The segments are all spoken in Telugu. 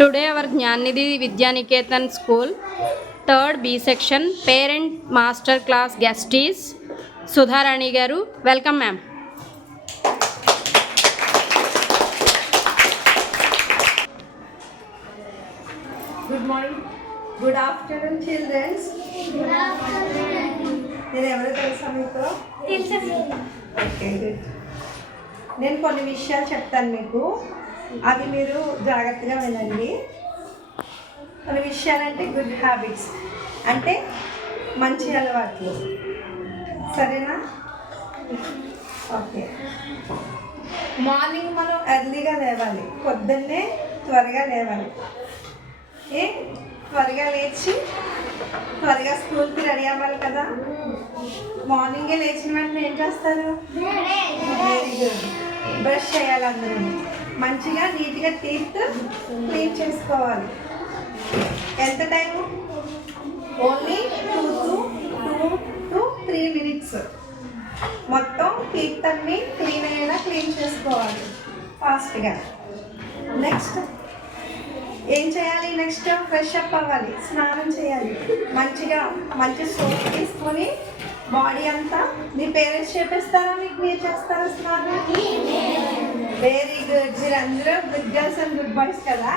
Today our Jnanidhi Vidyaniketan School, 3rd B section, Parent Master Class guest is Sudharani Garu. Welcome ma'am. Good morning. Good afternoon children. Good afternoon. నేను ఎవరో తెలుసా మీకు? Okay good. నేను కొన్ని విషయాలు చెప్తాను మీకు, అవి మీరు జాగ్రత్తగా వినండి. కొన్ని విషయాలు అంటే గుడ్ హ్యాబిట్స్, అంటే మంచి అలవాట్లు, సరేనా? ఓకే. మార్నింగ్ మనం ఎర్లీగా లేవాలి, పొద్దున్నే త్వరగా లేవాలి. త్వరగా లేచి త్వరగా స్కూల్కి రెడీ అవ్వాలి కదా. మార్నింగే లేచిన వెంటనే ఏం చేస్తారు? Very good. బ్రష్ చేయాలి, అందరూ మంచిగా నీట్గా టీత్ క్లీన్ చేసుకోవాలి. ఎంత టైము? Only 2 to 3 minutes. మొత్తం టీత్ అన్ని క్లీన్ అయ్యేలా క్లీన్ చేసుకోవాలి ఫాస్ట్గా. నెక్స్ట్ ఏం చేయాలి? నెక్స్ట్ ఫ్రెష్ అప్ అవ్వాలి, స్నానం చేయాలి. మంచి సోప్ తీసుకొని బాడీ అంతా. మీ పేరెంట్స్ చేపిస్తారా, మీరు చేస్తారా స్నానం? Very good. మీరు అందరూ good girls and good boys కదా.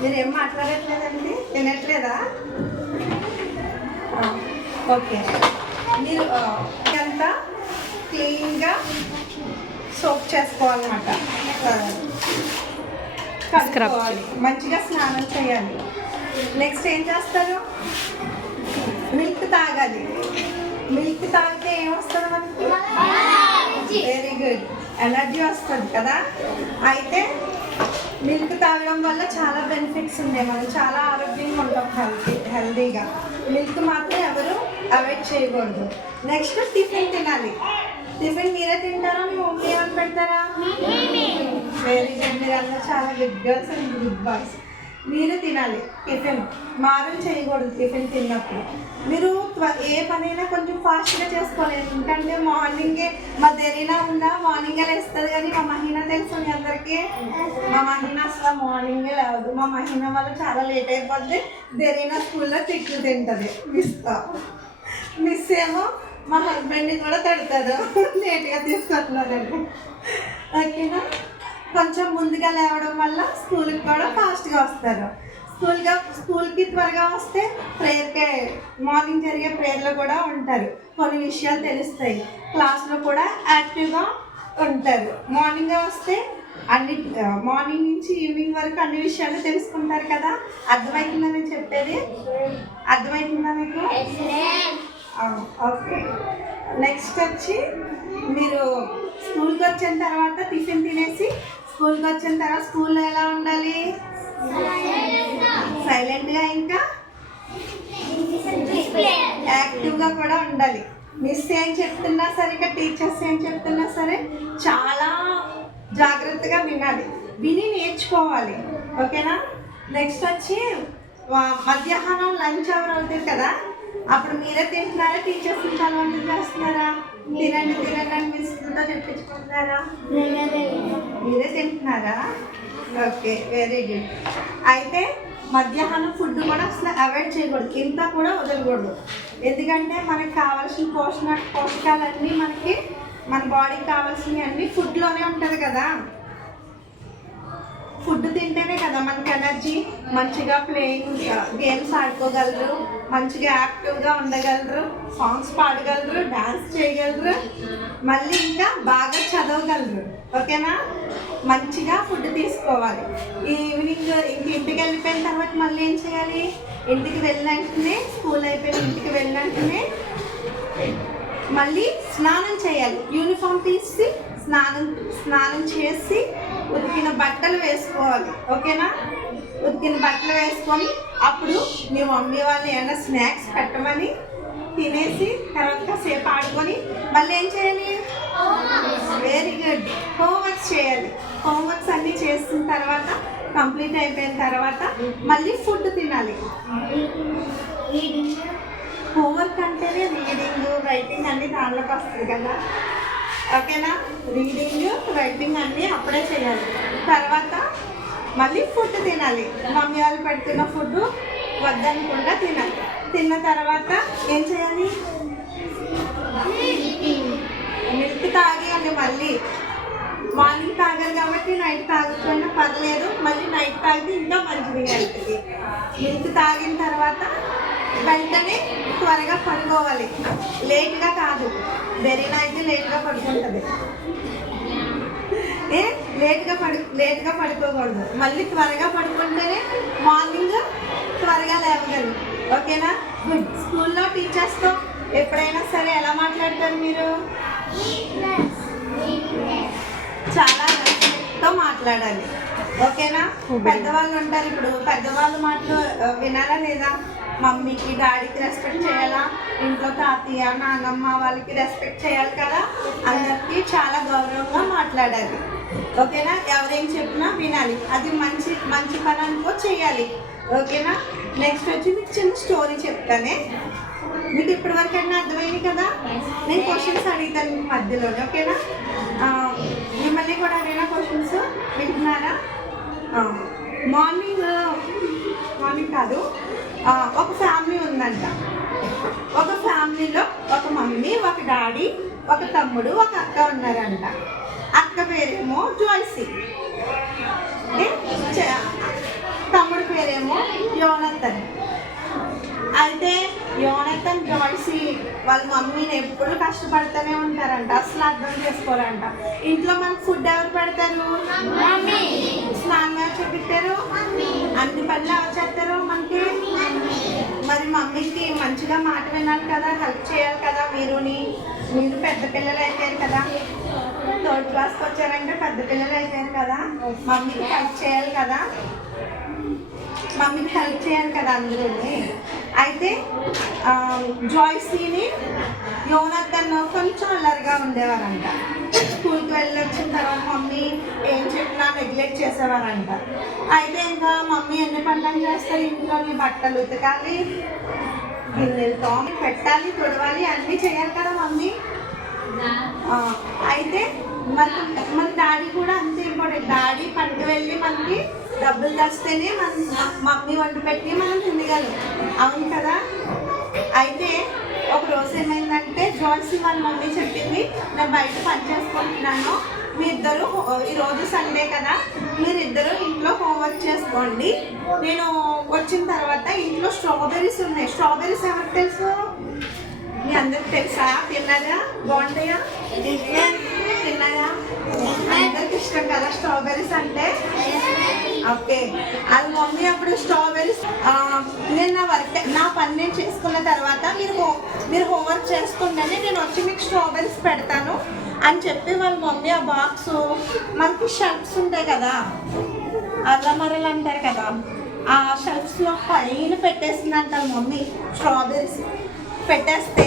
మీరు ఏం మాట్లాడట్లేదండి? తినట్లేదా? ఓకే. మీరు అంతా క్లీన్గా సోప్ చేసుకోవాలన్నమాట. కలుపుకోవాలి, మంచిగా స్నానం చేయాలి. నెక్స్ట్ ఏం చేస్తారు? మిల్క్ తాగాలి. మిల్క్ తాగితే ఏమొస్తుంది మనకి? వెరీ గుడ్, ఎనర్జీ వస్తుంది కదా. అయితే మిల్క్ తాగడం వల్ల చాలా బెనిఫిట్స్ ఉన్నాయి, మనం చాలా ఆరోగ్యంగా ఉంటాం, హెల్తీగా. మిల్క్ మాత్రం ఎవరు అవాయిడ్ చేయకూడదు. నెక్స్ట్ టిఫిన్ తినాలి. టిఫిన్ మీరే తింటారా, మీ మమ్మీ ఏమని పెడతారా? Very good. మీరు అందరూ చాలా good girls and good boys. మీరు తినాలి టిఫిన్, మారం చేయకూడదు టిఫిన్ తిన్నప్పుడు. మీరు ఏ పనైనా కొంచెం ఫాస్ట్గా చేసుకోవాలి. ఎందుకంటే మార్నింగే మా దెరీనా ఉందా, మార్నింగే లేస్తుంది. కానీ మా మహీనా తెలుసు మీ అందరికీ. మా మహీనా అసలు మార్నింగే లేవదు. మా మహీనా వల్ల చాలా లేట్ అయిపోద్ది. దెరీనా స్కూల్లో తిట్లు తింటుంది మిస్ ఏమో మా హస్బెండ్ని కూడా తిడతాడు లేట్గా తీసుకొస్తున్నారండి. ఓకేనా? కొంచెం ముందుగా లేవడం వల్ల స్కూల్కి కూడా ఫాస్ట్గా వస్తారు. స్కూల్కి త్వరగా వస్తే ప్రేయర్కే, మార్నింగ్ జరిగే ప్రేయర్లో కూడా ఉంటారు, కొన్ని విషయాలు తెలుస్తాయి. క్లాస్లో కూడా యాక్టివ్గా ఉంటారు. మార్నింగ్గా వస్తే మార్నింగ్ నుంచి ఈవినింగ్ వరకు అన్ని విషయాలు తెలుసుకుంటారు కదా. అర్థమవుతుందా నేను చెప్పేది? అర్థమవుతుందా మీకు? ఓకే. నెక్స్ట్ వచ్చి మీరు స్కూల్కి వచ్చిన తర్వాత టిఫిన్ తినేసి స్కూల్కి వచ్చిన తర్వాత స్కూల్లో ఎలా ఉండాలి? సైలెంట్గా, ఇంకా యాక్టివ్గా కూడా ఉండాలి. మిస్ ఏం చెప్తున్నా సరే, ఇంకా టీచర్స్ ఏం చెప్తున్నా సరే చాలా జాగ్రత్తగా వినాలి, విని నేర్చుకోవాలి. ఓకేనా? నెక్స్ట్ వచ్చి మధ్యాహ్నం లంచ్ అవర్ అవుతుంది కదా, అప్పుడు మీరే తింటున్నారా, టీచర్స్ వంట చేస్తున్నారా? తినండి అని మీ స్కూల్తో చెప్పించుకుంటున్నారా? మీరే తింటున్నారా? Okay, very good. అయితే మధ్యాహ్నం ఫుడ్ కూడా అసలు అవాయిడ్ చేయకూడదు, ఇంత కూడా వదలకూడదు. ఎందుకంటే మనకి కావాల్సిన పోషకాలన్నీ మన బాడీకి కావాల్సినవి అన్నీ ఫుడ్లోనే ఉంటుంది కదా. ఫుడ్ తింటేనే కదా మనకి ఎనర్జీ, మంచిగా ప్లేయింగ్ గేమ్స్ ఆడుకోగలరు, మంచిగా యాక్టివ్గా ఉండగలరు, సాంగ్స్ పాడగలరు, డాన్స్ చేయగలరు, మళ్ళీ ఇంకా బాగా చదవగలరు. ఓకేనా? మంచిగా ఫుడ్ తీసుకోవాలి. ఈవినింగ్ ఇంటికి వెళ్ళిపోయిన తర్వాత మళ్ళీ ఏం చేయాలి? ఇంటికి వెళ్ళినట్టునే, స్కూల్ అయిపోయిన ఇంటికి వెళ్ళినట్టునే మళ్ళీ స్నానం చేయాలి. యూనిఫామ్ తీసి స్నానం చేసి ఉతికిన బట్టలు వేసుకోవాలి. ఓకేనా? ఉతికిన బట్టలు వేసుకొని అప్పుడు మీ మమ్మీ వాళ్ళు ఏమైనా స్నాక్స్ పెట్టమని తినేసి తర్వాత కాసేపు ఆడుకొని మళ్ళీ ఏం చేయాలి? వెరీ గుడ్, హోంవర్క్స్ చేయాలి. హోంవర్క్స్ అన్నీ చేసిన తర్వాత, కంప్లీట్ అయిపోయిన తర్వాత మళ్ళీ ఫుడ్ తినాలి. హోంవర్క్ అంటేనే రీడింగ్, రైటింగ్ అన్నీ దాంట్లోకి వస్తుంది కదా. ఓకేనా? రీడింగ్, రైటింగ్ అన్నీ అప్పుడే చేయాలి. తర్వాత మళ్ళీ ఫుడ్ తినాలి. మమ్మీ వాళ్ళు పెడుతున్న ఫుడ్ వద్దనకుండా తినాలి. తిన్న తర్వాత ఏం చేయాలి? మిల్క్ తాగేయాలి. మళ్ళీ మార్నింగ్ తాగాలి కాబట్టి నైట్ తాగకపోయినా పర్లేదు, మళ్ళీ నైట్ తాగితే ఇంకా మంచిది హెల్త్కి. మిల్క్ తాగిన తర్వాత వెంటనే త్వరగా పడుకోవాలి, లేట్గా కాదు. బెరీనా అయితే లేట్గా పడుకుంటుంది. లేట్గా పడుకోకూడదు. మళ్ళీ త్వరగా పడుకుంటేనే మార్నింగ్ త్వరగా లేవగలరు. ఓకేనా? గుడ్. స్కూల్లో టీచర్స్తో ఎప్పుడైనా సరే ఎలా మాట్లాడతారు మీరు? చాలా రెస్పెక్ట్తో మాట్లాడాలి. ఓకేనా? పెద్దవాళ్ళు ఉంటారు, ఇప్పుడు పెద్దవాళ్ళ మాటలు వినాలా లేదా? మమ్మీకి డాడీకి రెస్పెక్ట్ చేయాలా? ఇంట్లో తాతయ్య నాన్నమ్మ వాళ్ళకి రెస్పెక్ట్ చేయాలి కదా. అందరికీ చాలా గౌరవంగా మాట్లాడాలి. ఓకేనా? ఎవరేం చెప్పినా వినాలి. అది మంచి మంచి పని అనుకో చేయాలి. ఓకేనా? నెక్స్ట్ వచ్చి మీకు చిన్న స్టోరీ చెప్తానే. మీకు ఇప్పటి వరకు అన్నీ అర్థమైంది కదా. నేను క్వశ్చన్స్ అడుగుతాను మీకు మధ్యలోనే. ఓకేనా? మిమ్మల్ని కూడా అడిగిన క్వశ్చన్స్ వింటున్నారా? మార్నింగ్ కాదు, ఒక ఫ్యామిలీ ఉందంట. ఒక ఫ్యామిలీలో ఒక మమ్మీ, ఒక డాడీ, ఒక తమ్ముడు, ఒక అక్క ఉన్నారంట. అక్క పేరేమో జోయిసీ, తమ్ముడు పేరేమో యోనతన్. అయితే యోనతన్ జోయిసీ వాళ్ళ మమ్మీని ఎప్పుడు కష్టపడుతూనే ఉంటారంట, అసలు అర్థం చేసుకోరంట. ఇంట్లో మనకు ఫుడ్ ఎవరు పెడతారు? స్నానం ఎవరు చేపిస్తారు? అన్ని పనులు ఎవరు చేస్తారు మనకి? మరి మమ్మీకి మంచిగా మాట వినాలి కదా, హెల్ప్ చేయాలి కదా. మీరు పెద్ద పిల్లలు అయిపోయారు కదా, 3rd క్లాస్కి వచ్చారంటే పెద్ద పిల్లలు అయిపోయారు కదా. మమ్మీకి హెల్ప్ చేయాలి కదా, అందరూ. అయితే జాయ్సీని యోనతన్ కొంచెం అల్లరిగా ఉండేవారంట. స్కూల్కి వెళ్ళి వచ్చిన తర్వాత మమ్మీ ఏం చెప్పినా నెగ్లెక్ట్ చేసేవారంట. అయితే ఇంకా మమ్మీ ఎన్ని పనులు చేస్తారు ఇంట్లోని? బట్టలు ఉతకాలి, గిన్నెలు తోమి పెట్టాలి, తుడవాలి, అన్నీ చేయాలి కదా మమ్మీ. అయితే మన డాడీ కూడా అంతే ఇంపార్టెంట్. డాడీ పనికి వెళ్ళి మనకి డబ్బులు తెస్తేనే మమ్మీ వండి పెట్టి మనం తినగలం. అవును కదా? అయితే ఒక రోజు ఏమైందంటే జోయిసీ వాళ్ళ మమ్మీ చెప్పింది, నేను బయట పని చేసుకుంటున్నాను, మీ ఇద్దరు ఈరోజు సండే కదా, మీరిద్దరు ఇంట్లో హోంవర్క్ చేసుకోండి. నేను వచ్చిన తర్వాత ఇంట్లో స్ట్రాబెర్రీస్ ఉన్నాయి. స్ట్రాబెర్రీస్ ఎవరికి తెలుసు? మీ అందరికి తెలుసా? తిన్నారా? బాగుంటాయా? తిన్నాయా? అందరికి ఇష్టం కదా స్ట్రాబెర్రీస్ అంటే. ఓకే, అది మమ్మీ అప్పుడు స్ట్రాబెర్రీస్ నేను నా పని నేను చేసుకున్న తర్వాత మీరు హోంవర్క్ చేసుకుంటేనే నేను వచ్చి మీకు స్ట్రాబెర్రీస్ పెడతాను అని చెప్పి వాళ్ళ మమ్మీ ఆ బాక్స్ మనకి షెల్ఫ్స్ ఉంటాయి కదా, అల్లమరలు అంటారు కదా, ఆ షెల్ఫ్స్లో పైన పెట్టేసిందంట మమ్మీ స్ట్రాబెర్రీస్. పెట్టేస్తే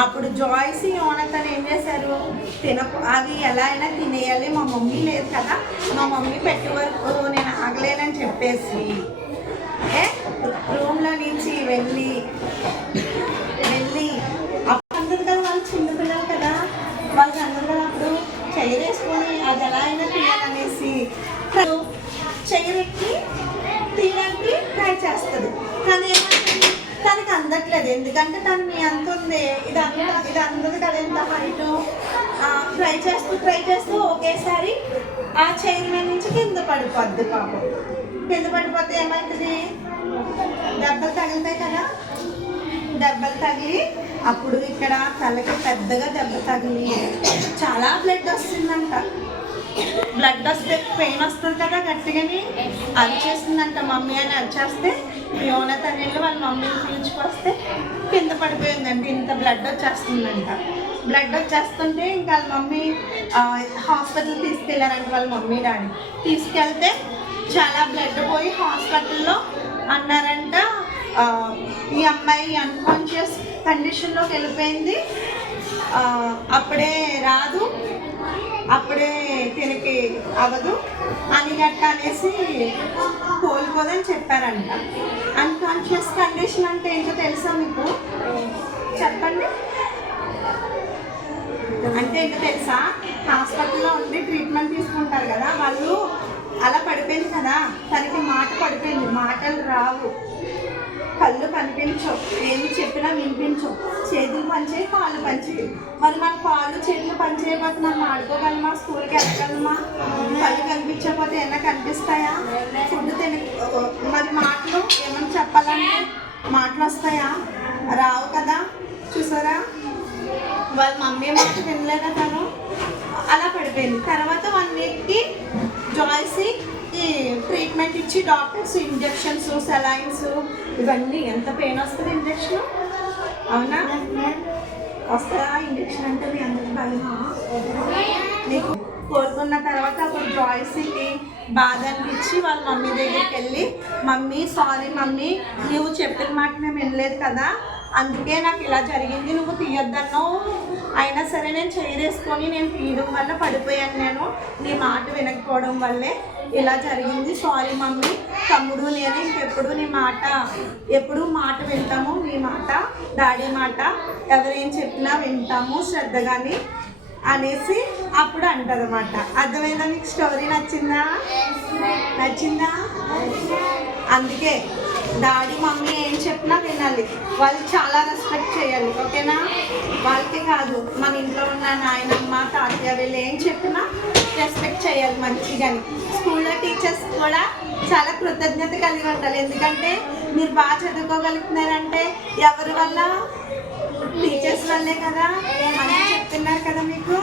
అప్పుడు జాయ్సీ యోనతన్ ఏం చేశారు? అవి ఎలా అయినా తినేయాలి, మా మమ్మీ లేదు కదా, మా మమ్మీ పెట్టే వరకు నేను ఆగలేనని చెప్పేసి రూమ్లో నుంచి వెళ్ళి అప్పుడు అందరు కదా, వాళ్ళు చిన్నపిల్లలు కదా, వాళ్ళకి అందరు కదా, అప్పుడు చెయ్యి వేసుకొని అది ఎలా అయినా తీయాలనేసి చెయ్యి తీయడానికి ట్రై చేస్తుంది. కానీ తనకి అందట్లేదు, ఎందుకంటే తను మీ అంత ఉంది, ఇది అందదు కదా ఎంత హైట్. ట్రై చేస్తూ ఒకేసారి ఆ చైర్ మీద నుంచి కింద పడిపోద్ది. పాపం కింద పడిపోతే ఏమవుతుంది? దెబ్బలు తగులుతాయి కదా. దెబ్బలు తగిలి అప్పుడు ఇక్కడ తలకి పెద్దగా దెబ్బ తగిలి చాలా బ్లడ్ వస్తుందంట. బ్లడ్ వస్తే పెయిన్ వస్తుంది కదా, గట్టిగాని అరిచేస్తుందంట. మమ్మీ అని అరిచేస్తే యోనతన్ వెళ్ళి వాళ్ళ మమ్మీని పిలుచుకొస్తే కింద పడిపోయిందండి. ఇంత బ్లడ్ వచ్చేస్తుందంట. బ్లడ్ వచ్చేస్తుంటే ఇంకా వాళ్ళ మమ్మీ హాస్పిటల్ తీసుకెళ్ళారంట. వాళ్ళ మమ్మీ డాడీ తీసుకెళ్తే చాలా బ్లడ్ పోయి హాస్పిటల్లో అన్నారంట, ఈ అమ్మాయి అన్కాన్షియస్ కండిషన్లోకి వెళ్ళిపోయింది, అప్పుడే రాదు, అప్పుడే తినకి అవ్వదు అని గట్ట అనేసి కోలుకోదని చెప్పారంట. అన్కాన్షియస్ కండిషన్ అంటే ఏంటో తెలుసా మీకు? చెప్పండి. అంటే ఏంటో తెలుసా? హాస్పిటల్లో ఉండి ట్రీట్మెంట్ తీసుకుంటారు కదా, వాళ్ళు అలా పడిపోయింది కదా, తనకి మాట పడిపోయింది, మాటలు రావు, కళ్ళు కనిపించవు, ఏమి చెప్పినా వినిపించవు, చేతులు పనిచేయి కాళ్ళు పనిచేయి. మరి మన కాళ్ళు చేతులు పనిచేయకపోతే మనం ఆడుకోగలమా, స్కూల్కి వెళ్ళగలమా? కళ్ళు కనిపించకపోతే ఏమైనా కనిపిస్తాయా? ఫుడ్ మరి మాటలు ఏమైనా చెప్పాలంటే మాటలు వస్తాయా? రావు కదా. చూసారా, వాళ్ళ మమ్మీ మాట వినలేదా తను, అలా పడిపోయింది. తర్వాత 1 వీక్కి జాయ్సీ ఈ ట్రీట్మెంట్ ఇచ్చి డాక్టర్స్ ఇంజెక్షన్స్, సెలైన్స్, ఇవన్నీ. ఎంత పెయిన్ వస్తుంది ఇంజెక్షన్, అవునా? వస్తుందా ఇంజెక్షన్ అంటే? మీ అందరికి భయమా? నీకు కోరుకున్న తర్వాత అప్పుడు జాయ్సీకి బాధ అనిపించి వాళ్ళ మమ్మీ దగ్గరికి వెళ్ళి, మమ్మీ సారీ మమ్మీ, నువ్వు చెప్పిన మాట మేము వినలేదు కదా, అందుకే నాకు ఇలా జరిగింది, నువ్వు తీయొద్దన్నావు, అయినా సరే నేను చేయరేసుకొని నేను తీయడం వల్ల పడిపోయాను, నేను నీ మాట వినకపోవడం వల్లే ఇలా జరిగింది, సారీ మమ్మీ. తమ్ముడు నేను ఇంకెప్పుడు నీ మాట, ఎప్పుడు మాట వింటాము, నీ మాట, డాడీ మాట, ఎవరేం చెప్పినా వింటాము శ్రద్ధగాని అనేసి అప్పుడు అంటదన్నమాట. అర్థమైందా? నీకు స్టోరీ నచ్చిందా? నచ్చిందా? అందుకే డాడీ మమ్మీ ఏం చెప్పినా వినాలి, వాళ్ళకి చాలా రెస్పెక్ట్ చేయాలి, ఓకేనా? వాళ్ళకి కాదు, మన ఇంట్లో ఉన్న నాయనమ్మ తాతయ్య వీళ్ళు ఏం చెప్పినా రెస్పెక్ట్ చేయాలి మంచిగాని. స్కూల్లో టీచర్స్ కూడా చాలా కృతజ్ఞత కలిగి ఉండాలి, ఎందుకంటే మీరు బాగా చదువుకోగలుగుతున్నారంటే ఎవరి వల్ల? టీచర్స్ వల్లే కదా, మంచి చెప్తున్నారు కదా మీకు.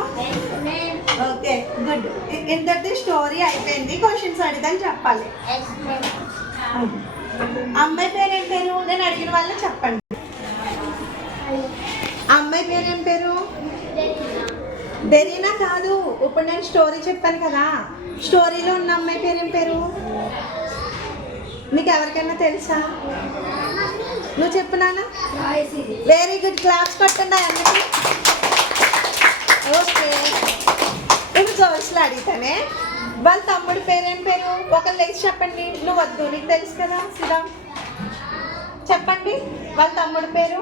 Okay good. ఇంతటి స్టోరీ అయిపోయింది. క్వశ్చన్స్ అడిగాని చెప్పాలి. అమ్మాయి పేరు ఏం పేరు? నేను అడిగిన వాళ్ళు చెప్పండి. అమ్మాయి పేరు ఏం పేరు? డెరీనా కాదు, ఇప్పుడు నేను స్టోరీ చెప్పాను కదా, స్టోరీలో ఉన్న అమ్మాయి పేరు ఏం పేరు? మీకు ఎవరికైనా తెలుసా? నువ్వు చెప్పునానా? వెరీ గుడ్, క్లాస్ కొట్టండి అందరికి. ఓకే, ఇప్పుడు గర్ల్స్లో అడిగితేనే వాళ్ళ తమ్ముడి పేరేం పేరు? ఒకళ్ళు లేచి చెప్పండి. నువ్వు వద్దు, నీకు తెలుసు కదా, సిద్ధం చెప్పండి వాళ్ళ తమ్ముడి పేరు.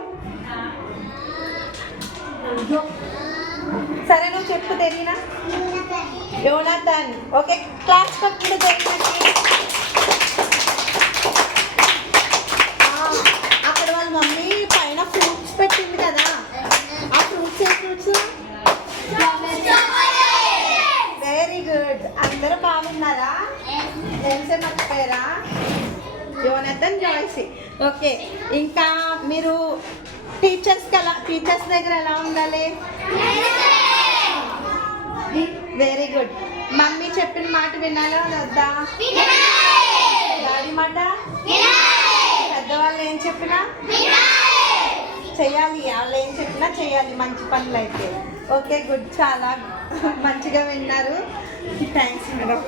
సరే నువ్వు చెప్పు. తెలీనా? యోనాథన్. ఓకే, క్లాస్ కొట్టండి తెలీనాకి. అక్కడ వాళ్ళ మమ్మీ పైన ఫ్రూట్స్ పెట్టింది కదా, ఆ ఫ్రూట్స్ ఏ ఫ్రూట్స్? వెరీ గుడ్, అందరూ బాగున్నారా? తెలిసే మర్చిపోయారా? యోనాథన్, జాయ్సీ. ఓకే, ఇంకా మీరు టీచర్స్ దగ్గర ఎలా ఉండాలి? Very good. మమ్మీ చెప్పిన మాట వినాలా వద్దా? డాడీ మాట? పెద్దవాళ్ళు ఏం చెప్పినా చేయాలి, వాళ్ళు ఏం చెప్పినా చేయాలి, మంచి పనులు అయితే. ఓకే గుడ్, చాలా మంచిగా విన్నారు. Thanks madam.